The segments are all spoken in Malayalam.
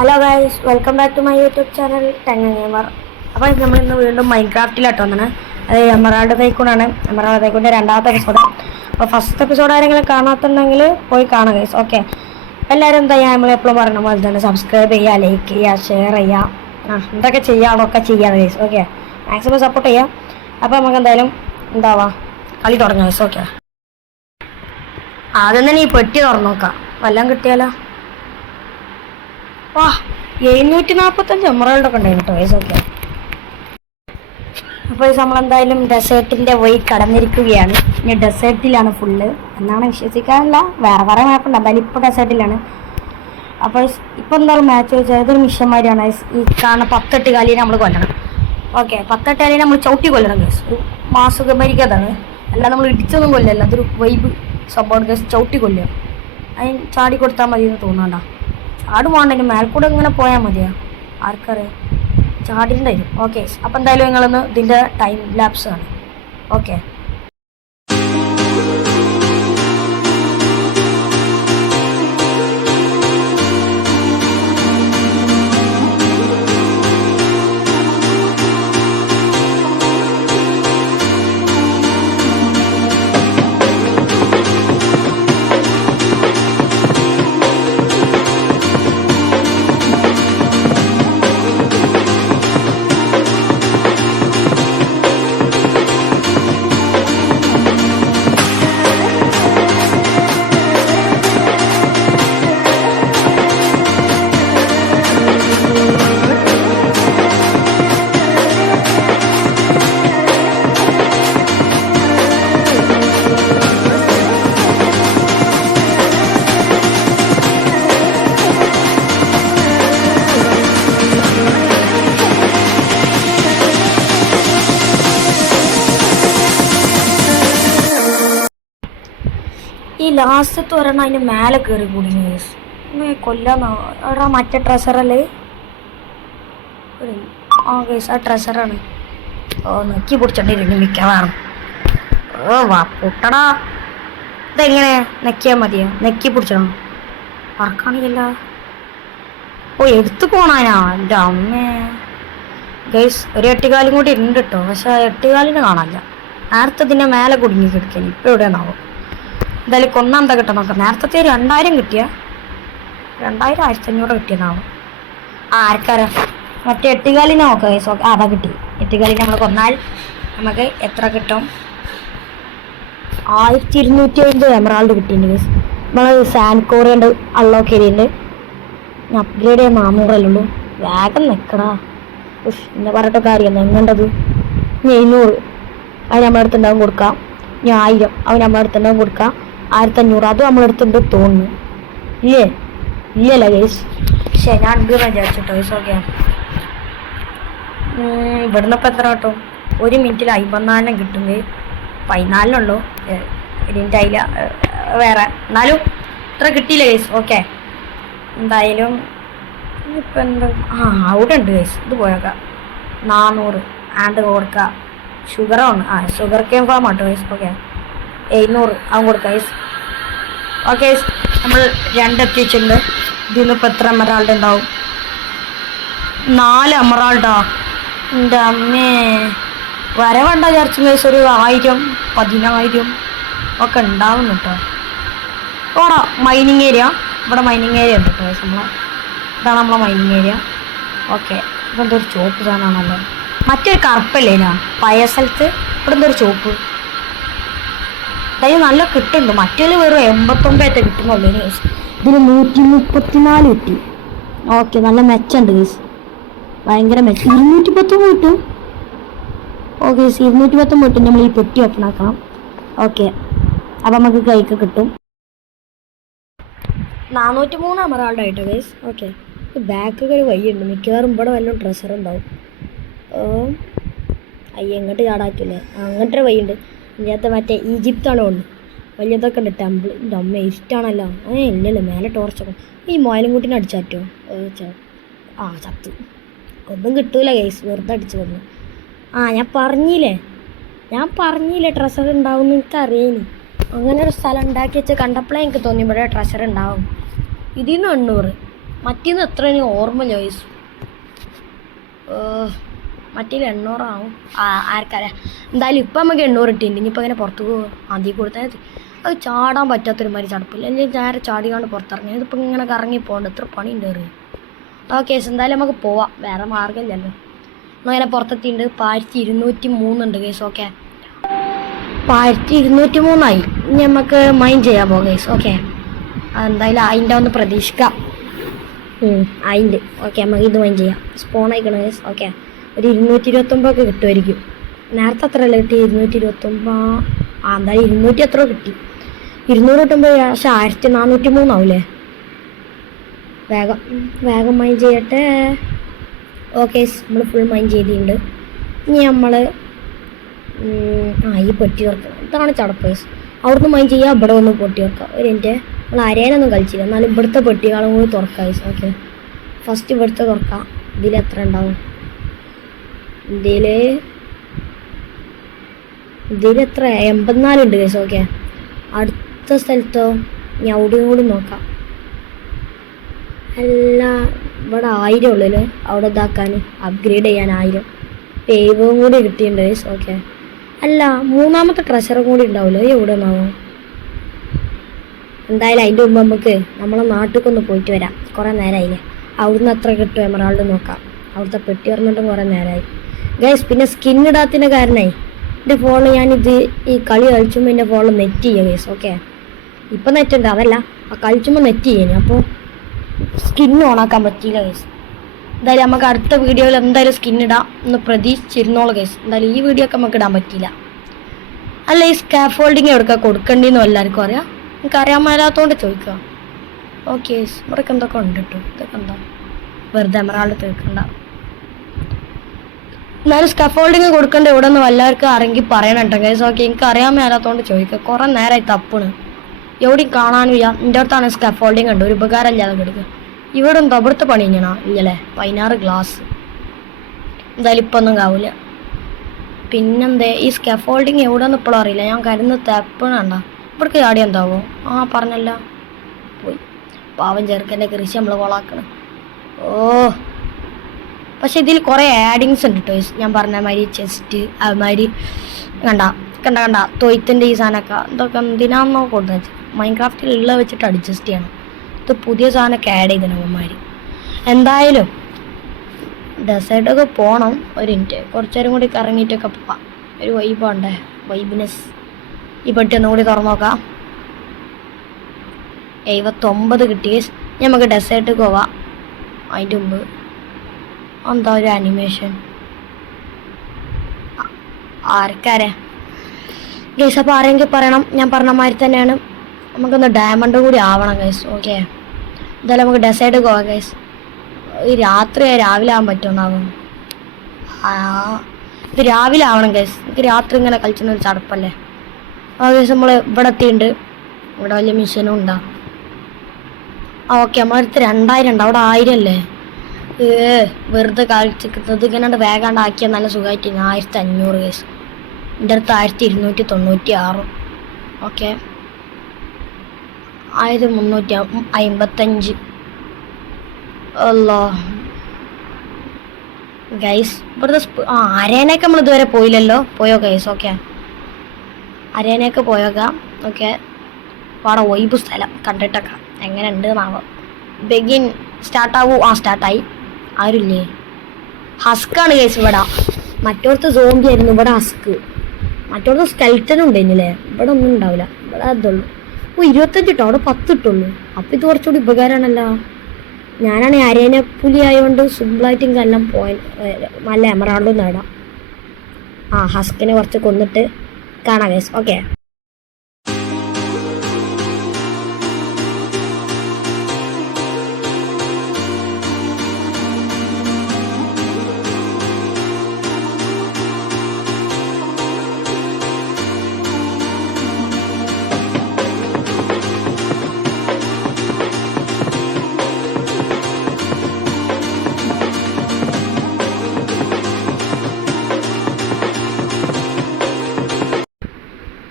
Hello guys, welcome back to my YouTube channel Thenga gamer. അപ്പോൾ നമ്മളിന്ന് വീണ്ടും മൈൻക്രാഫ്റ്റിലായിട്ട് വന്നത് അത് എമറാൾഡ് തൈക്കൂണാണ്. എമറാൾഡ് തൈക്കൂണിൻ്റെ രണ്ടാമത്തെ എപ്പിസോഡ്. അപ്പോൾ ഫസ്റ്റ് എപ്പിസോഡ് ആരെങ്കിലും കാണാത്തുണ്ടെങ്കിൽ പോയി കാണുക ഗൈസ്. ഓക്കെ, എല്ലാവരും എന്താ ചെയ്യുക, നമ്മളെപ്പോഴും പറയുന്ന പോലെ തന്നെ സബ്സ്ക്രൈബ് ചെയ്യുക, ലൈക്ക് ചെയ്യുക, ഷെയർ ചെയ്യുക, എന്തൊക്കെ ചെയ്യാണൊക്കെ ചെയ്യാം ഗൈസ്. ഓക്കെ, മാക്സിമം സപ്പോർട്ട് ചെയ്യാം. അപ്പോൾ നമുക്ക് എന്തായാലും എന്താവാ കളി തുടങ്ങാം ഗൈസ്. ഓക്കെ, ആദ്യം തന്നെ ഈ പെട്ടി തുറന്നു നോക്കാം, വല്ലതും കിട്ടിയാലോ. വാ, 745 എമറാൾഡൊക്കെ ഉണ്ടായിരുന്നു കേട്ടോ ഗൈസ്. ഓക്കെ, അപ്പോൾ നമ്മളെന്തായാലും ഡെസേർട്ടിൻ്റെ വഴി കടന്നിരിക്കുകയാണ്. ഇനി ഡെസേർട്ടിലാണ് ഫുള്ള് എന്നാണ് വിശ്വസിക്കാനല്ല, വേറെ കുറേ മാപ്പുണ്ട്. എന്തായാലും ഇപ്പോൾ ഡെസേർട്ടിലാണ്. അപ്പോൾ ഇപ്പോൾ എന്തായാലും മാച്ച് വെച്ചാൽ ഏതൊരു മിഷന്മാരാണ് ഈ കാണുന്ന 10 കാലിനെ നമ്മൾ കൊല്ലണം. ഓക്കെ, 10 കാലിനെ നമ്മൾ ചവിട്ടി കൊല്ലണം ഗൈസ്. ഒരു മാസുഖമരിക്കാതാണ്, അല്ല നമ്മൾ ഇടിച്ചൊന്നും കൊല്ലല്ല, അതൊരു വൈബ് സംഭവം ഗൈസ്. ചവിട്ടി കൊല്ലുക, അതിന് ചാടി കൊടുത്താൽ മതി എന്ന് തോന്നണ്ട. ചാട് പോകണ്ടെങ്കിൽ മേൽക്കൂടെ ഇങ്ങനെ പോയാൽ മതിയാ, ആർക്കറിയാം, ചാടിണ്ടായിരുന്നു. ഓക്കെ, അപ്പം എന്തായാലും നിങ്ങളൊന്ന് ഇതിൻ്റെ ടൈം ലാപ്സ് ആണ്. ഓക്കെ, ഈ ലാസ്റ്റത്തെ ഒരെണ്ണം അതിൻ്റെ മേലെ കയറി കൂടി കൊല്ലാന്നാ. അവിടെ മറ്റേ ട്രഷറല്ലേ? ആ കേസ്, ആ ട്രഷറാണ്. ഓ, നെക്കി പിടിച്ചോണ്ടിരുന്നു മിക്കവാറും. ഓ വാ പൊട്ടടാ, ഇതെങ്ങനെ നെക്കിയാൽ മതിയോ? നെക്കി പിടിച്ചോ, പറക്കാണില്ല. ഓ, എടുത്തു പോണാനാ എൻ്റെ അമ്മേ. ഗൈസ്, ഒരു 8 കാലും കൂടി ഉണ്ട് കേട്ടോ, പക്ഷെ ആ 8 കാലിന് കാണാനില്ല. നേരത്തെ ഇതിൻ്റെ മേലെ കുടുങ്ങി കിടക്കാൻ, ഇപ്പം എവിടെയാണാവോ. എന്തായാലും കൊന്നാന്താ കിട്ടാൻ നോക്കാം. നേരത്തെ 2000 കിട്ടിയ 2000 1500 കിട്ടിയതാവും. ആർക്കറിയാം, മറ്റേ 8 കാലിനെ നോക്കാം ഗൈസ്. ഓക്കെ, അതാ കിട്ടി. 8 കാലിനെ നമ്മൾ കൊന്നാൽ നമുക്ക് എത്ര കിട്ടും? 1250 എമറാൾഡ് കിട്ടിയിട്ടുണ്ട് ഗൈസ്. നമ്മൾ സാൻകോറിയുണ്ട്, അൺലോക്ക് ചെയ്തിട്ടുണ്ട്. ഞാൻ അപ്ഗ്രേഡ് ചെയ്യാൻ 400 ഉള്ളൂ. വേഗം നിൽക്കടാ. എന്താ പറഞ്ഞിട്ട് കാര്യം എങ്ങേണ്ടത്? 700 അത് നമ്മളെടുത്തുണ്ടാവും കൊടുക്കാം. 1000 അത് നമ്മളെടുത്തുണ്ടാവും കൊടുക്കാം. 1500 അതും നമ്മളെടുത്തുണ്ട് തോന്നുന്നു. ഇല്ലല്ല ഗൈസ്, പക്ഷേ ഞാൻ ഉണ്ട് എന്ന് വിചാരിച്ചിട്ടോ ഗൈസ്. ഓക്കെ, ഇവിടുന്ന് ഇപ്പം എത്ര കിട്ടും? 1 മിനിറ്റിൽ 54 കിട്ടുമെങ്കിൽ 14 ഇതിൻ്റെ അതിൽ വേറെ, എന്നാലും ഇത്ര കിട്ടിയില്ല ഗൈസ്. ഓക്കെ, എന്തായാലും ഇപ്പം എന്താ അവിടെ ഉണ്ട് ഗൈസ്. ഇത് പോയേക്കാം 400 ആണ്ട് കൊടുക്കാം. ഷുഗറാണ്, ഷുഗർ കെയിൻ ഫാം ആട്ടോ ഗൈസ്. ഓക്കെ, 700 അവൻ കൊടുക്കാം ഗൈസ്. ഓക്കെ, നമ്മൾ 2 എത്തിച്ചിട്ടുണ്ട്. ഇതിൽ ഇപ്പോൾ എത്ര എമറാൾഡ് ഉണ്ടാവും? 4 എമറാൾഡാ. എൻ്റെ അമ്മേ, വരവേണ്ട വിചാരിച്ചു ഗൈസ്. ഒരു 1000 10000 ഒക്കെ ഉണ്ടാവും കേട്ടോ. ഓടാ മൈനിങ് ഏരിയ, ഇവിടെ മൈനിങ് ഏരിയ ഉണ്ട് കേട്ടോ ഗൈസ്. ഇതാണ് നമ്മളെ മൈനിങ് ഏരിയ. ഓക്കെ, ഇപ്പം എന്തൊരു ചോപ്പ് സാധനമാണല്ലോ. മറ്റൊരു കറുപ്പല്ലേ പഴയ സ്ഥലത്ത്, ഇവിടെ എന്തൊരു ചോപ്പ്. അതായത് നല്ല കിട്ടുന്നുണ്ട്. മറ്റേതിൽ വെറും 89 കിട്ടുന്നുള്ളൂ ഗൈസ്. ഇതിൽ 134 കിട്ടി. ഓക്കെ, നല്ല മെച്ചുണ്ട് ഗൈസ്, ഭയങ്കര മെച്ച. 210 കിട്ടും. ഓക്കെ ഗൈസ്, 210 കിട്ടും. നമ്മൾ ഈ പെട്ടി ഓപ്പൺ ആക്കണം. ഓക്കെ, അപ്പം നമുക്ക് കൈക്ക് കിട്ടും 403 എമറാൾഡ് ആയിട്ടോ ഗൈസ്. ഓക്കെ, ബാക്കൊക്കെ ഒരു വഴിയുണ്ട്, മിക്കവാറും ഇവിടെ വല്ല ട്രഷർ ഉണ്ടാവും. എങ്ങോട്ട് ചാടാറ്റില്ലേ? അങ്ങോട്ടൊരു വഴിയുണ്ട്. ഇതിനകത്ത് മറ്റേ ഈജിപ്താണ് കൊണ്ട് വലിയതൊക്കെ ഉണ്ട്, ടെമ്പിൾ. എൻ്റെ അമ്മ ഇഷ്ടമാണല്ലോ. ഇല്ലല്ലോ, മേലെ ടോർച്ചൊക്കെ. ഈ മോയിലും കൂട്ടിനെ അടിച്ചാറ്റോ? ചത്തു. ഒന്നും കിട്ടൂല ഗൈസ്, വെറുതെ അടിച്ചു വന്നു. ഞാൻ പറഞ്ഞില്ലേ ട്രഷർ ഉണ്ടാവും എന്ന് എനിക്കറിയാനി. അങ്ങനെ ഒരു സ്ഥലം ഉണ്ടാക്കി വെച്ച് കണ്ടപ്പോഴേ എനിക്ക് തോന്നി ഇവിടെ ട്രഷർ ഉണ്ടാവും. ഇതിൽ നിന്ന് 800 മറ്റേന്ന് എത്ര ഇനി ഓർമ്മയില്ല ഗൈസ്. മറ്റേ 800 ആവും. ആർക്കറിയാം. എന്തായാലും ഇപ്പം നമുക്ക് 800 ഇട്ടിട്ടുണ്ട്. ഇനിയിപ്പോൾ അങ്ങനെ പുറത്ത് പോകും ആദ്യം കൊടുത്താൽ അത് ചാടാൻ പറ്റാത്തൊരുമാതിരി ചടപ്പില്ല. അല്ലെങ്കിൽ നേരെ ചാടിക്കാണ്ട് പുറത്തിറങ്ങി. ഇതിപ്പോൾ ഇങ്ങനെ കറങ്ങി പോകണ്ട. എത്ര പണി ഉണ്ട് കയറി. ഓക്കെ എന്തായാലും നമുക്ക് പോവാം. വേറെ മാർഗ്ഗമില്ലല്ലോ. അങ്ങനെ പുറത്തെത്തിയിട്ടുണ്ട്. 1203 ഉണ്ട് കേസ്. ഓക്കെ 1203 ഇനി നമുക്ക് മൈൻഡ് ചെയ്യാൻ പോകാം കേസ്. ഓക്കെ എന്തായാലും അതിൻ്റെ ഒന്ന് പ്രതീക്ഷിക്കാം. അതിൻ്റെ ഓക്കെ നമുക്ക് ഇത് മൈൻഡ് ചെയ്യാം. Spawn ആയിക്കണം case. ഓക്കെ ഒരു 229 ഒക്കെ കിട്ടുമായിരിക്കും. നേരത്തെ അത്ര അല്ല കിട്ടി 229. എന്തായാലും 200 എത്ര കിട്ടി. 200 കിട്ടുമ്പോൾ പക്ഷേ 1403 ആവില്ലേ. വേഗം മൈൻഡ് ചെയ്യട്ടെ. ഓക്കെ നമ്മൾ ഫുൾ മൈൻഡ് ചെയ്തിട്ടുണ്ട്. ഇനി നമ്മൾ ഈ പെട്ടി തുറക്കണം. ഇതാണ് ചടപ്പേസ്. അവിടുന്ന് മൈൻഡ് ചെയ്യുക, ഇവിടെ ഒന്ന് പൊട്ടി തുറക്കുക. ഒരു മിനിറ്റ് നമ്മൾ അരേനൊന്നും കളിച്ചില്ല. എന്നാലും ഇവിടുത്തെ പെട്ടികളും കൂടി തുറക്കാം. ഓക്കെ ഫസ്റ്റ് ഇവിടുത്തെ തുറക്കാം. ഇതിലെത്ര ഉണ്ടാവും? ഇതിലെത്ര 84 ഉണ്ട് കേസ്. ഓക്കെ അടുത്ത സ്ഥലത്തോ ഞാൻ അവിടെയും കൂടി നോക്കാം. അല്ല ഇവിടെ 1000 ഉള്ളല്ലോ അവിടെ ഇതാക്കാൻ അപ്ഗ്രേഡ് ചെയ്യാൻ 1000 പേവും കൂടി കിട്ടിയിട്ടുണ്ട് കേസ്. ഓക്കെ അല്ല മൂന്നാമത്തെ ട്രഷറും കൂടി ഉണ്ടാവില്ലോ. എവിടെ നിന്നാവും? എന്തായാലും അതിൻ്റെ മുമ്പ് നമുക്ക് നമ്മളെ നാട്ടിലേക്കൊന്ന് പോയിട്ട് വരാം. കുറേ നേരമായില്ലേ. അവിടുന്ന് അത്ര കിട്ടും എമറാൾഡ് നോക്കാം. അവിടുത്തെ പെട്ടി പറഞ്ഞിട്ടും കുറേ നേരമായി ഗൈസ്. പിന്നെ സ്കിൻ ഇടാത്തതിൻ്റെ കാരണമായി എൻ്റെ ഫോണിൽ ഞാനിത് ഈ കളി കളിച്ചുമ്പോൾ എൻ്റെ ഫോണിൽ നെറ്റ് ചെയ്യുക ഗൈസ്. ഓക്കെ ഇപ്പം നെറ്റ് ഉണ്ട്. അതല്ല കളിച്ചുമ്പോൾ നെറ്റ് ചെയ്യുന്നു. അപ്പോൾ സ്കിൻ ഓണാക്കാൻ പറ്റിയില്ല ഗൈസ്. എന്തായാലും നമുക്ക് അടുത്ത വീഡിയോയിൽ എന്തായാലും സ്കിൻ ഇടാം എന്ന് പ്രതീക്ഷിച്ചിരുന്നോളൂ ഗൈസ്. എന്തായാലും ഈ വീഡിയോ ഒക്കെ നമുക്ക് ഇടാൻ പറ്റിയില്ല. അല്ല ഈ സ്കാഫോൾഡിങ് എവിടെക്കാ കൊടുക്കേണ്ടിയെന്നും എല്ലാവർക്കും അറിയാം. എനിക്ക് അറിയാൻ മേലാത്തതുകൊണ്ട് ചോദിക്കുക. ഓക്കെ ഇവിടെയൊക്കെ എന്തൊക്കെ ഉണ്ട് കേട്ടോ. ഇതൊക്കെ എന്താ വെറുതെ എമറാൾഡ് തീർക്കണ്ട. എന്നാലും സ്കാഫോൾഡിങ് കൊടുക്കേണ്ട ഇവിടെ നിന്ന് എല്ലാവർക്കും അറിയെങ്കിൽ പറയണം കേട്ടോ ഗൈസ്. ഓക്കെ എനിക്ക് അറിയാൻ മേലാത്തതുകൊണ്ട് ചോദിക്കുക. കുറേ നേരമായി തപ്പണ് എവിടെയും കാണാനും ഇല്ല. എൻ്റെ അടുത്താണ് സ്കാഫോൾഡിങ് ഉണ്ട്. ഒരു ഉപകാരം ഇല്ലാതെ കിടക്കുക. ഇവിടെ എന്താ ഇവിടുത്തെ പണി ഇങ്ങനാ ഇല്ലല്ലേ. 16 ഗ്ലാസ് എന്തായാലും ഇപ്പം ഒന്നും കാവില്ല. പിന്നെന്തേ ഈ സ്കാഫോൾഡിങ് എവിടെ നിന്ന് ഇപ്പോഴും അറിയില്ല. ഞാൻ കരുന്ന് തപ്പണണ്ട. ഇവിടേക്ക് ചാടി എന്താവോ? പറഞ്ഞല്ല പോയി. പാവം ചെറുക്കൻ്റെ കൃഷി നമ്മൾ കൊളാക്കണം. പക്ഷെ ഇതിൽ കുറേ ആഡിങ്സ് ഉണ്ട് കേട്ടോ. ഞാൻ പറഞ്ഞ മാതിരി ചെസ്റ്റ് അതുമാതിരി കണ്ട തൊയ്ത്തിൻ്റെ ഈ സാധനമൊക്കെ ഇതൊക്കെ എന്തിനാണെന്നോ കൊടുത്തു. മൈൻക്രാഫ്റ്റിൽ ഉള്ള വെച്ചിട്ട് അഡ്ജസ്റ്റ് ചെയ്യണം. ഇത് പുതിയ സാധനമൊക്കെ ആഡ് ചെയ്തണം അവന്മാർ. എന്തായാലും ഡെസേർട്ടൊക്കെ പോകണം. ഒരു മിനിറ്റ് കുറച്ച് നേരം കൂടി കറങ്ങിയിട്ടൊക്കെ പോവാം. ഒരു വൈബുണ്ടേ വൈബിനെസ്. ഈ പെട്ടി ഒന്നും കൂടി തുറന്നു നോക്കാം. 79 കിട്ടി. നമുക്ക് ഡെസേർട്ട് പോവാം. അതിൻ്റെ മുമ്പ് എന്താ ഒരു അനിമേഷൻ ആർക്കാരെ ഗൈസ്. അപ്പോൾ ആരെങ്കിൽ പറയണം. ഞാൻ പറഞ്ഞ മാതിരി തന്നെയാണ്. നമുക്കൊന്ന് ഡയമണ്ട് കൂടി ആവണം ഗൈസ്. ഓക്കെ എന്തായാലും നമുക്ക് ഡെസേർട്ട് പോവാം ഗൈസ്. ഈ രാവിലെ ആവാൻ പറ്റുമെന്നാവും. ഇത് രാവിലെ ആവണം ഗൈസ്. എനിക്ക് രാത്രി ഇങ്ങനെ കളിച്ചൊരു ചടപ്പല്ലേ. ഗൈസ് നമ്മൾ ഇവിടെ എത്തിയിട്ടുണ്ട്. ഇവിടെ വലിയ മിഷനും ഉണ്ടാവും. ഓക്കെ നമ്മളടുത്ത് 2000 ഉണ്ട്. അവിടെ 1000 അല്ലേ. വെറുതെ കളിച്ചിട്ട് ഇങ്ങനെ വേഗാണ്ടാക്കിയാൽ നല്ല സുഖമായിട്ട് 1500 ഗൈസ്. എൻ്റെ അടുത്ത് 1296. ഓക്കെ 1355. അല്ലോ ഗൈസ് ഇവിടുത്തെ അരേനയൊക്കെ നമ്മൾ ഇതുവരെ പോയില്ലല്ലോ. പോയോ ഗൈസ്? ഓക്കെ അരേനയൊക്കെ പോയേക്കാം. ഓക്കെ അവിടെ ഒഴിവ് സ്ഥലം കണ്ടിട്ടൊക്കെ എങ്ങനെ ഉണ്ട് എന്നാവും. ബെഗിൻ സ്റ്റാർട്ടാവൂ. സ്റ്റാർട്ടായി. ആരുമില്ലേ? ഹസ്ക്കാണ് ഗൈസ് ഇവിടെ. മറ്റോടത്ത് സോംബി ആയിരുന്നു. ഇവിടെ ഹസ്ക്. മറ്റോടത്ത് സ്കെൽറ്റനും ഉണ്ടായിരുന്നില്ലേ. ഇവിടെ ഒന്നും ഉണ്ടാവില്ല. ഇവിടെ അതുള്ളൂ. 25 ഇട്ടോ. അവിടെ 10 ഇട്ടുള്ളൂ. അപ്പം ഇത് കുറച്ചുകൂടി ഉപകാരമാണല്ലോ. ഞാനാണെങ്കിൽ അരേന പുലി ആയതുകൊണ്ട് സിമ്പിളായിട്ട് എനിക്കെല്ലാം നല്ല എമറാൾഡും നേടാം. ഹസ്കിനെ കുറച്ച് കൊന്നിട്ട് കാണാം ഗൈസ്. ഓക്കെ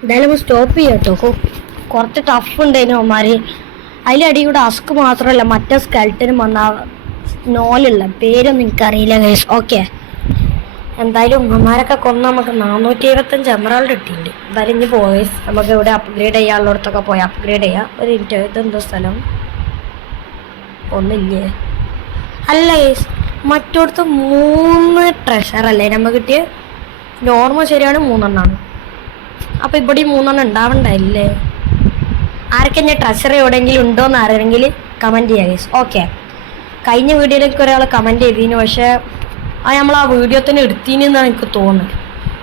എന്തായാലും സ്റ്റോപ്പ് ചെയ്യാം കേട്ടോ. കുറച്ച് ടഫ് ഉണ്ടായിരുന്നു അവന്മാർ. അതിലടി കൂടെ അസ്ക് മാത്രമല്ല മറ്റേ സ്കെൽറ്റനും വന്ന നോലുള്ള പേരൊന്നും എനിക്കറിയില്ല ഗൈസ്. ഓക്കെ, എന്തായാലും ഉമ്മമാരൊക്കെ കൊന്ന് നമുക്ക് 475 എമറാൾഡ് കിട്ടിയിട്ടുണ്ട്. എന്തായാലും ഇനി പോയി നമുക്ക് ഇവിടെ അപ്ഗ്രേഡ് ചെയ്യാനുള്ളിടത്തൊക്കെ പോയി അപ്ഗ്രേഡ് ചെയ്യാം. ഒരു മിനിറ്റ്, ഇതെന്തോ സ്ഥലം ഒന്നില്ലേ? അല്ല ഗൈസ്, മറ്റോടത്ത് 3 ട്രഷറല്ലേ നമുക്ക് കിട്ടിയ? നോർമൽ ശരിയാണ് 3 അപ്പോൾ ഇവിടെ 3 ഉണ്ടാവണ്ടല്ലേ? ആരൊക്കെ ഞാൻ ട്രഷർ എവിടെയെങ്കിലും ഉണ്ടോയെന്ന് അറിയെങ്കിൽ കമൻറ്റ് ചെയ്യാം ഗൈസ്. ഓക്കെ, കഴിഞ്ഞ വീഡിയോയിലേക്ക് ഒരാൾ കമൻറ്റ് ചെയ്തിരുന്നു, പക്ഷേ നമ്മൾ ആ വീഡിയോ തന്നെ എടുത്തിനെന്നാണ് എനിക്ക് തോന്നുന്നത്.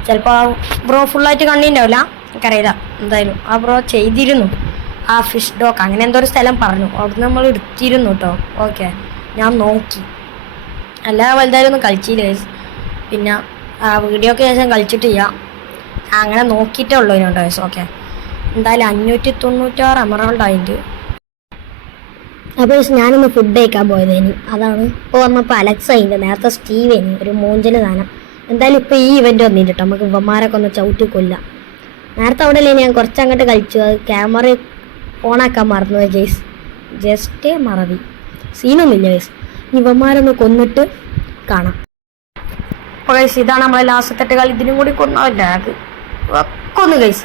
ചിലപ്പോൾ ബ്രോ ഫുള്ളായിട്ട് കണ്ടിട്ടുണ്ടാവില്ല, എനിക്കറിയില്ല. എന്തായാലും ആ ബ്രോ ചെയ്തിരുന്നു ആ ഫിഷ് ഡോക്ക് അങ്ങനെ എന്തോ ഒരു സ്ഥലം പറഞ്ഞു, അവിടുന്ന് നമ്മൾ എടുത്തിരുന്നു കേട്ടോ. ഓക്കെ, ഞാൻ നോക്കി, എല്ലാ വലുതായാലും ഒന്നും കളിച്ചില്ല ഗൈസ്. പിന്നെ ആ വീഡിയോക്ക് ശേഷം കളിച്ചിട്ടില്ല, അങ്ങനെ നോക്കിയിട്ടേ ഉള്ളൂ ഇതിനുണ്ട് ഗൈസ്. ഓക്കെ, എന്തായാലും 596 എമറാൾഡ് ആയിട്ട്. അപ്പോൾ ഞാനൊന്ന് ഫുഡ് കഴിക്കാൻ പോയതേനി, അതാണ് ഇപ്പോൾ വന്നപ്പോൾ അലക്സ ഉണ്ട്, നേരത്തെ സ്റ്റീവേനി ഒരു മൂഞ്ചല് സാധനം. എന്തായാലും ഇപ്പോൾ ഈ ഇവൻ്റ് വന്നിട്ട് കേട്ടോ, നമുക്ക് ഇവന്മാരൊക്കെ ഒന്ന് ചവിട്ടി കൊല്ലാം. നേരത്തെ അവിടെ അല്ലേ ഞാൻ കുറച്ചങ്ങോട്ട് കളിച്ചു, അത് ക്യാമറ ഓണാക്കാൻ മറന്നു ഗൈസ്, ജസ്റ്റ് മറവി, സീനൊന്നുമില്ല ഗൈസ്. ഇവന്മാരൊന്ന് കൊന്നിട്ട് കാണാം. അപ്പോൾ ഗൈസ് ഇതാണ് നമ്മളെ ലാസ്റ്റത്തെ കളി, ഇതിനും കൂടി കൊന്നല്ല അത് കൊന്നു ഗൈസ്.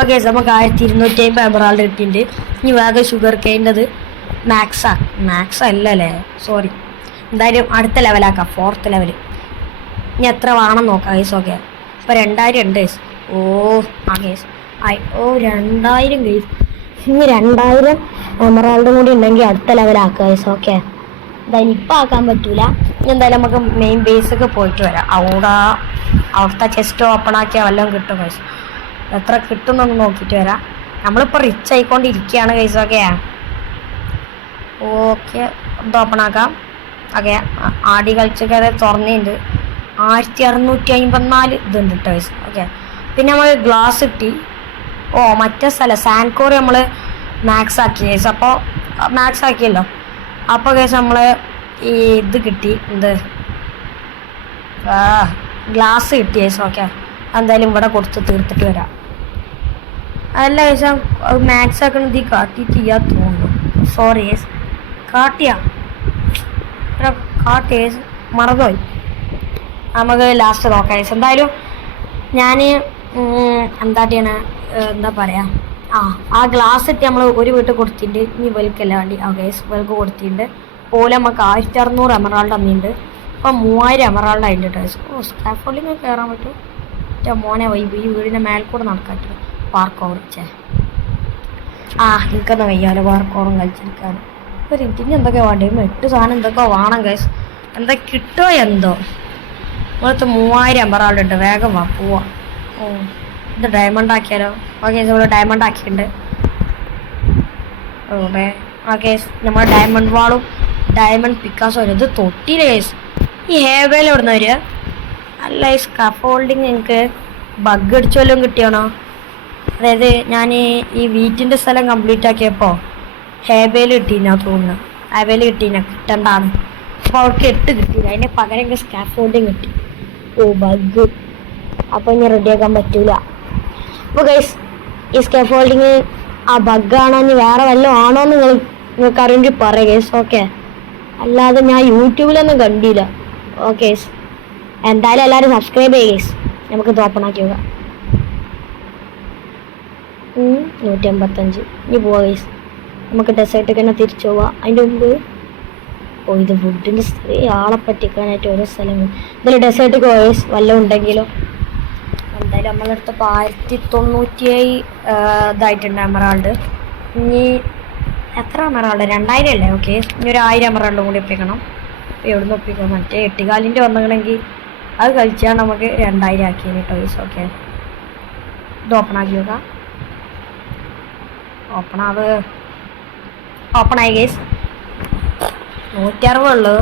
ഓക്കെ, നമുക്ക് 1250 എമറാൾഡ് കിട്ടിയിട്ടുണ്ട്. ഇനി വേഗം ഷുഗർ കെയിൻ്റെത് മാക്സ് അല്ലല്ലേ, സോറി. എന്തായാലും അടുത്ത ലെവലാക്കാം, 4th ലെവൽ. ഇനി എത്ര വേണം നോക്കാം ഗൈസ്. ഓക്കെ, ഇപ്പോൾ 2000 ഉണ്ട് ഗൈസ്. ആ ഗൈസ് 2000 ഗൈസ്. ഇനി 2000 എമറാൾഡും കൂടി ഉണ്ടെങ്കിൽ അടുത്ത ലെവലാക്കാം ഗൈസ്. ഓക്കെ, എന്തായാലും ഇപ്പം ആക്കാൻ പറ്റൂല. എന്തായാലും നമുക്ക് മെയിൻ ബേസൊക്കെ പോയിട്ട് വരാം. അവിടുത്തെ ചെസ്റ്റ് ഓപ്പൺ ആക്കിയാൽ വല്ലതും കിട്ടും ഗൈസ്. എത്ര കിട്ടുമെന്നൊന്ന് നോക്കിയിട്ട് വരാം. നമ്മളിപ്പോൾ റിച്ച് ആയിക്കൊണ്ടിരിക്കുകയാണ് ഗൈസ്. ഓക്കെ, ഇത് ഓപ്പൺ ആക്കാം. ഓക്കെ, ആടി കളിച്ചൊക്കെ തുറന്നിട്ടുണ്ട്. 1654 ഇതുണ്ട് കേട്ടോ ഗൈസ്. ഓക്കെ, പിന്നെ നമ്മൾ ഗ്ലാസ് കിട്ടി. മറ്റേ സ്ഥലം സാൻകോറി നമ്മൾ മാക്സ് ആക്കി ഗൈസ്. അപ്പോൾ മാക്സ് ആക്കിയല്ലോ, അപ്പോൾ ഗൈസ് നമ്മൾ ഈ ഇത് കിട്ടി, എന്ത് ഗ്ലാസ് കിട്ടി ഗൈസ്. ഓക്കെ, എന്തായാലും ഇവിടെ കൊടുത്ത് തീർത്തിട്ട് വരാം. അല്ല ഗൈസ്, മാക്സ് ആക്കണത് ഈ കാട്ടിയിട്ടില്ല തോന്നുന്നു. സോറി ഗൈസ്, കാട്ടിയ മറന്നുപോയി. നമുക്ക് ലാസ്റ്റ് നോക്കാം ഗൈസ്. എന്തായാലും ഞാൻ എന്താ പറയുക, ആ ഗ്ലാസ് ഇട്ട് നമ്മൾ ഒരു വീട്ടിൽ കൊടുത്തിട്ടുണ്ട്. ഇനി വെൽക്കല്ല വേണ്ടി ഗൈസ് വെൽക്ക് കൊടുത്തിട്ടുണ്ട്. പോലെ നമുക്ക് 1600 എമറാൾഡ് തന്നിട്ടുണ്ട്. ഇപ്പം 3000 എമറാൾഡ് ആയിട്ടുണ്ട് ഗൈസ്. സ്കാഫോൾഡിങ് കയറാൻ പറ്റും. മോനെ ഈ വീടിൻ്റെ മേൽക്കൂടെ നടക്കാൻ പറ്റും. പാർക്ക് ഓടിച്ചേ എനിക്കൊന്നും വയ്യാലോ പാർക്കോറും കളിച്ചിരിക്കാൻ. ഒരു ഇനി എന്തൊക്കെ വേണ്ടേ, 8 സാധനം എന്തൊക്കെ വേണം ഗൈസ്. എന്താ കിട്ടുമോ എന്തോ. ഇവിടുത്തെ 3000 എമറാൾഡ് ഉണ്ട്. വേഗം പോവാം. ഇത് ഡയമണ്ട് ആക്കിയാലോ? ഓക്കെ, നമ്മൾ ഡയമണ്ട് ആക്കിയിട്ടുണ്ട്. ഓക്കെ, നമ്മൾ ഡയമണ്ട് വാളും ഡയമണ്ട് പിക്കാസോ ഇത് തൊട്ടിയില്ല ഗൈസ്. ഈ ഹേവേൽ എവിടുന്ന് വരിക? അല്ല ഈ സ്കാഫോൾഡിങ് എനിക്ക് ബഗ് അടിച്ചോലും കിട്ടിയാണോ? അതായത് ഞാൻ ഈ വീറ്റിൻ്റെ സ്ഥലം കംപ്ലീറ്റ് ആക്കിയപ്പോൾ ഹേബേൽ കിട്ടീനാ തോന്നുന്നു. ഹേബേൽ കിട്ടണ്ടാണ്. അപ്പോൾ അവർക്ക് 8 കിട്ടിയില്ല, അതിൻ്റെ പകരം എനിക്ക് സ്കാഫോൾഡിങ് കിട്ടി. ബഗ്, അപ്പോൾ ഇനി റെഡിയാക്കാൻ പറ്റൂല. അപ്പോൾ ഗൈസ് ഈ സ്കാഫോൾഡിങ് ആ ബഗ്ഗാണോ ഇനി വേറെ വല്ലതും ആണോ എന്ന് നിങ്ങൾക്ക് അറിയെങ്കിൽ പറയാം ഗൈസ്. ഓക്കെ, അല്ലാതെ ഞാൻ യൂട്യൂബിലൊന്നും കണ്ടില്ല. ഓക്കെ, എന്തായാലും എല്ലാവരും സബ്സ്ക്രൈബ് ചെയ്യുക ഗൈസ്. നമുക്കിത് ഓപ്പൺ ആക്കി നോക്കാം. 185. ഇനി പോവാം ഗൈസ്, നമുക്ക് ഡെസേർട്ടൊക്കെ തന്നെ തിരിച്ചു പോവാം. അതിൻ്റെ മുമ്പ് ഇത് ഫുഡിൻ്റെ ആളെ പറ്റിക്കാനായിട്ട് ഓരോ സ്ഥലങ്ങൾ ഇതിൽ ഡെസേർട്ട് ഗോയ്സ് വല്ലതും ഉണ്ടെങ്കിലോ. എന്തായാലും നമ്മളടുത്ത് 1097 ഇതായിട്ടുണ്ട് എമറാൾഡ്. ഇനി എത്ര എമറാൾഡ്? 2000 അല്ലേ? ഓക്കെ, ഇനി ഒരു 1000 എമറാൾഡും കൂടി ഒപ്പിക്കണം. എവിടുന്ന് ഒപ്പിക്കണം? മറ്റേ 8 വന്നിട്ടുണ്ടെങ്കിൽ അത് കഴിച്ചാൽ നമുക്ക് 2000 ആക്കിയത് കേട്ടോ ഗൈസ്. ഓക്കെ, ഇത് ഓപ്പൺ ആക്കി നോക്കാം. ഓപ്പണായി ഗൈസ്. 160 ഉള്ളൂ.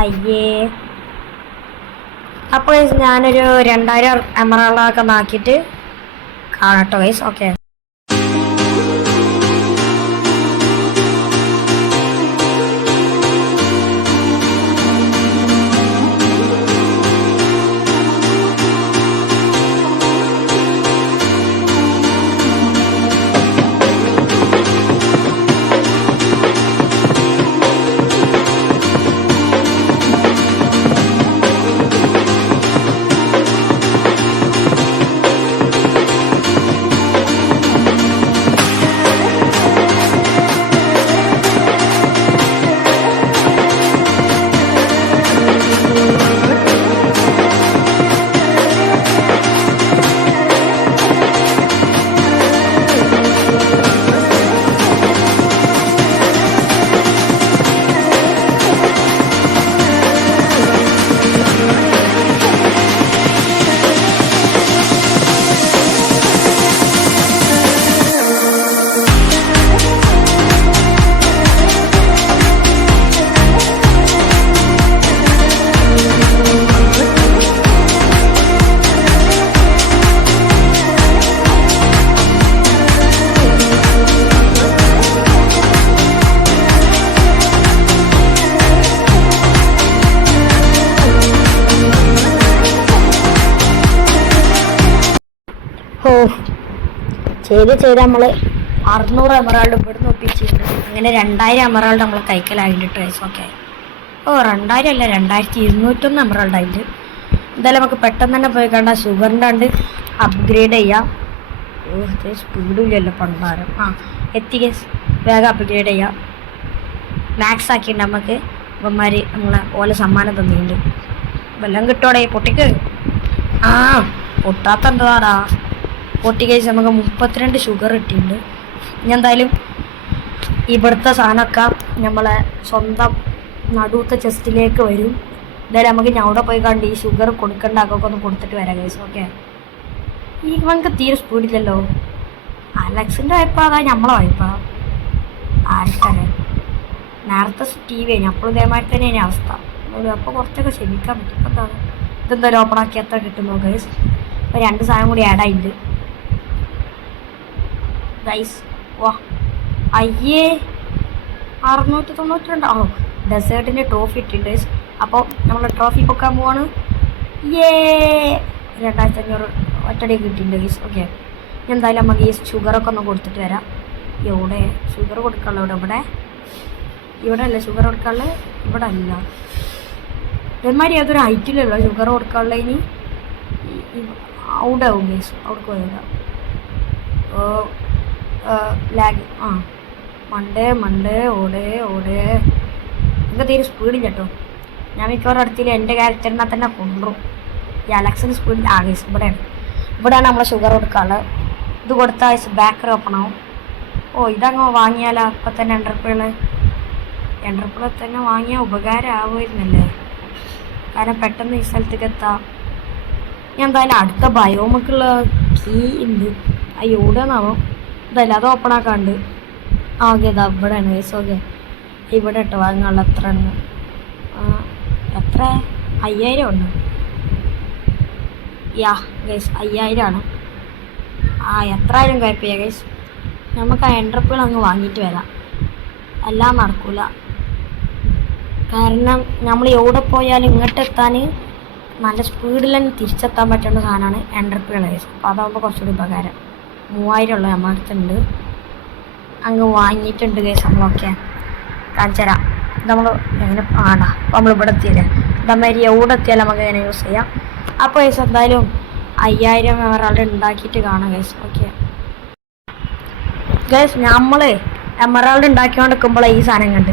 അയ്യേ. അപ്പോൾ ഞാനൊരു 2000 എമറാൾഡൊക്കെ നോക്കിയിട്ട് കാണട്ടോ ഗൈസ്. ഓക്കെ, ചെയ്ത് നമ്മൾ 600 എമറാൾഡ് ഇവിടുന്ന് ഒപ്പിച്ചിട്ടുണ്ട്. അങ്ങനെ 2000 എമറാൾഡ് നമ്മൾ കൈക്കലായിട്ട് ഗൈസ്. ഓക്കെ, 2000 അല്ല 2201 എമറാൾഡ് ആയിട്ട്. എന്തായാലും നമുക്ക് പെട്ടെന്ന് തന്നെ പോയി കണ്ട ഷുഗറിൻ്റെ കണ്ട് അപ്ഗ്രേഡ് ചെയ്യാം. സ്പീഡും ഇല്ലല്ലോ പണ്ടാരം. എത്തി ഗൈസ്, വേഗം അപ്ഗ്രേഡ് ചെയ്യാം. മാക്സ് ആക്കിയിട്ട് നമുക്ക് ഇവന്മാർ നമ്മളെ ഓല സമ്മാനം തന്നിട്ടുണ്ട്. വല്ലതും കിട്ടോടെ പൊട്ടിക്ക്. പൊട്ടാത്ത എന്താടാ പൊട്ടി കഴിച്ച് നമുക്ക് 32 ഷുഗർ കിട്ടിയിട്ടുണ്ട്. ഇനി എന്തായാലും ഇവിടുത്തെ സാധനമൊക്കെ നമ്മളെ സ്വന്തം നടുവത്തെ ചെസ്റ്റിലേക്ക് വരും. എന്തായാലും നമുക്ക് ഞാൻ അവിടെ പോയി കണ്ട് ഈ ഷുഗർ കൊടുക്കേണ്ട ആക്കൊക്കെ ഒന്ന് കൊടുത്തിട്ട് വരാം ഗൈസ്. ഓക്കെ, ഈ നമുക്ക് തീരെ സ്പീഡില്ലല്ലോ. അലക്സിൻ്റെ വായ്പാ അതാ നമ്മളെ വായ്പാ ആർക്കറിയാം. നേരത്തെ TV കഴിഞ്ഞു, അപ്പോഴും ഇതേമാതിരി തന്നെയാണ് അവസ്ഥ. അപ്പോൾ കുറച്ചൊക്കെ ക്ഷമിക്കാൻ പറ്റും. ഇപ്പം എന്താണ് ഇതെന്തായാലും ഓപ്പൺ ആക്കി എത്ര കിട്ടുന്നു ഗൈസ്. അപ്പോൾ 2 സാധനം കൂടി ആഡ് ആയിട്ടുണ്ട് ഗൈസ്. വാ, അയ്യേ 692. ഡെസേർട്ടിൻ്റെ ട്രോഫി ഇട്ടിട്ടുണ്ട് ഗൈസ്. അപ്പോൾ നമ്മൾ ട്രോഫി പൊക്കാൻ പോവാണ്. 2500 ഒറ്റടി കിട്ടിയിട്ടുണ്ട് ഗൈസ്. ഓക്കെ, എന്തായാലും നമുക്ക് ഈ ഷുഗറൊക്കെ ഒന്ന് കൊടുത്തിട്ട് വരാം. എവിടെ ഷുഗർ കൊടുക്കാനുള്ള ഇവിടെ അല്ല ഷുഗർ കൊടുക്കാനുള്ള, ഇവിടെ അല്ല. ഇതേമാതിരി അതൊരു ഹൈറ്റിലല്ലോ ഷുഗർ കൊടുക്കാനുള്ള. ഇനി അവിടെ ആവും ഗൈസ്, അവിടെ പോയതാ ലാഗ്. മണ്ടേ ഓടേ എനിക്ക് തീരെ സ്പീഡില്ല കേട്ടോ. ഞാൻ മിക്കവാറും അടുത്തില്ല എൻ്റെ ക്യാരക്ടറിനെ തന്നെ കൊണ്ടുപോകും. ഈ അലക്സിന് സ്പീഡിൽ ഗൈസ്. ഇവിടെയാണ് നമ്മളെ ഷുഗർ കൊടുക്കാനുള്ളത്. ഇത് കൊടുത്താൽ ബാക്കറി ഓപ്പൺ ആവും. ഇതങ്ങ് വാങ്ങിയാലോ അപ്പം തന്നെ എൻ്റർപ്രൈസ് തന്നെ വാങ്ങിയാൽ ഉപകാരമാവുമായിരുന്നല്ലേ. കാരണം പെട്ടെന്ന് ഈ സ്ഥലത്തേക്ക് എത്താം. ഞാൻ എന്തായാലും അടുത്ത ബയോമൊക്കെയുള്ള കീ ഉണ്ട്. എവിടെയാണാവോ. എന്തായാലും അത് ഓപ്പൺ ആക്കാണ്ട്. ഓക്കെ, ഇതാ ഇവിടെയാണ് ഗൈസ്. ഓക്കെ, ഇവിടെ ഇട്ടോ വാങ്ങാനുള്ള എത്ര ഉണ്ട്? എത്ര 5000 ഉണ്ട്. ഗൈസ് 5000 ആണ്. എത്രയായാലും കുഴപ്പമില്ല ഗൈസ്. നമുക്ക് ആ എൻ്റർപ്രൈസ് അങ്ങ് വാങ്ങിയിട്ട് വരാം. എല്ലാം നടക്കൂല. കാരണം നമ്മൾ എവിടെ പോയാലും ഇങ്ങോട്ട് എത്താൻ നല്ല സ്പീഡിൽ തന്നെ തിരിച്ചെത്താൻ പറ്റുന്ന സാധനമാണ് എൻ്റർപ്രൈസ് ഗൈസ്. അപ്പോൾ അതാകുമ്പോൾ കുറച്ചുകൂടി ഉപകാരം. 3000 ഉള്ള നമ്മുടെ അടുത്തുണ്ട്, അങ്ങ് വാങ്ങിയിട്ടുണ്ട് ഗൈസ്. നമ്മളൊക്കെ കാണിച്ചു തരാം. നമ്മൾ എങ്ങനെ അപ്പോൾ നമ്മൾ ഇവിടെ എത്തിയില്ലേ. ഇതേമാതിരി എവിടെ എത്തിയാലും നമുക്ക് എങ്ങനെ യൂസ് ചെയ്യാം. അപ്പോൾ ഗൈസ് എന്തായാലും 5000 എമറാൾഡ് ഉണ്ടാക്കിയിട്ട് കാണാം ഗൈസ്. ഓക്കെ ഗൈസ്, നമ്മൾ എമറാൾഡ് ഉണ്ടാക്കിക്കൊണ്ട് നിൽക്കുമ്പോൾ ഈ സാധനം കണ്ട്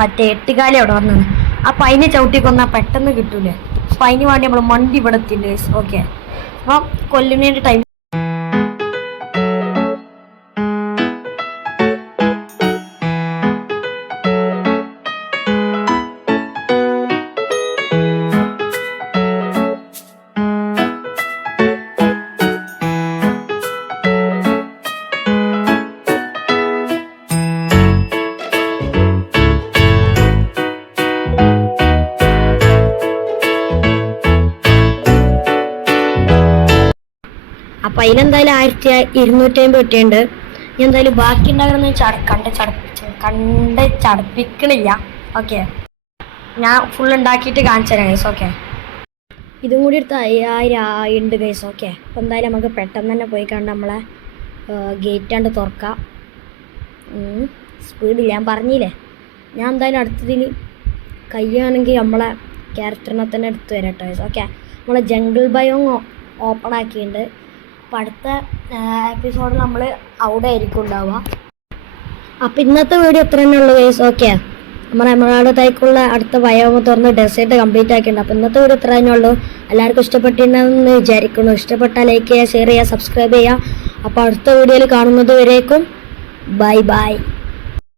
മറ്റേ 8 കാലി അവിടെ വന്നത്. അപ്പം അതിനെ ചവിട്ടിക്കൊന്നാൽ പെട്ടെന്ന് കിട്ടൂലേ. അപ്പം അതിന് വേണ്ടി നമ്മൾ മണ്ടി ഇവിടെ എത്തിയിട്ടുണ്ട് ഗൈസ്. ഓക്കെ, അപ്പം കൊല്ലുന്നതിൻ്റെ ടൈം അപ്പം അതിനെന്തായാലും 1250 കിട്ടിയിട്ടുണ്ട്. ഇനി എന്തായാലും ബാക്കി ഉണ്ടാകണമെന്ന് കണ്ട് ചടപ്പിക്കണില്ല. ഓക്കെ, ഞാൻ ഫുൾ ഉണ്ടാക്കിയിട്ട് കാണിച്ചു തരാം ഗൈസ്. ഓക്കെ, ഇതും കൂടി എടുത്ത് 5000 ആയിട്ടുണ്ട് ഗൈസ്. ഓക്കെ, അപ്പോൾ എന്തായാലും നമുക്ക് പെട്ടെന്ന് തന്നെ പോയി കണ്ട് നമ്മളെ ഗേറ്റ് കണ്ട് തുറക്കാം. സ്പീഡില്ല, ഞാൻ പറഞ്ഞില്ലേ. ഞാൻ എന്തായാലും അടുത്തതിൽ കയ്യാണെങ്കിൽ നമ്മളെ ക്യാരക്ടറിനെ തന്നെ എടുത്ത് വരാം കേട്ടോ ഗൈസ്. ഓക്കെ, നമ്മളെ ജംഗിൾ ബയോം ഓപ്പൺ ആക്കിയിട്ടുണ്ട്. അപ്പോൾ അടുത്ത എപ്പിസോഡിൽ നമ്മൾ അവിടെ ആയിരിക്കും ഉണ്ടാവുക. അപ്പോൾ ഇന്നത്തെ വീഡിയോ ഇത്ര തന്നെ ഉള്ളൂ ഗൈസ്. ഓക്കെ, നമ്മുടെ എമറാൾഡത്തേക്കുള്ള അടുത്ത ബയോമ തുറന്ന് ഡെസേർട്ട് കംപ്ലീറ്റ് ആക്കിയിട്ടുണ്ട്. അപ്പോൾ ഇന്നത്തെ വീഡിയോ ഇത്ര തന്നെ ഉള്ളൂ. എല്ലാവർക്കും ഇഷ്ടപ്പെട്ടിട്ടുണ്ടെന്ന് വിചാരിക്കുന്നു. ഇഷ്ടപ്പെട്ടാൽ ലൈക്ക് ചെയ്യുക, ഷെയർ ചെയ്യുക, സബ്സ്ക്രൈബ് ചെയ്യുക. അപ്പോൾ അടുത്ത വീഡിയോയിൽ കാണുന്നത് വരേക്കും ബൈ.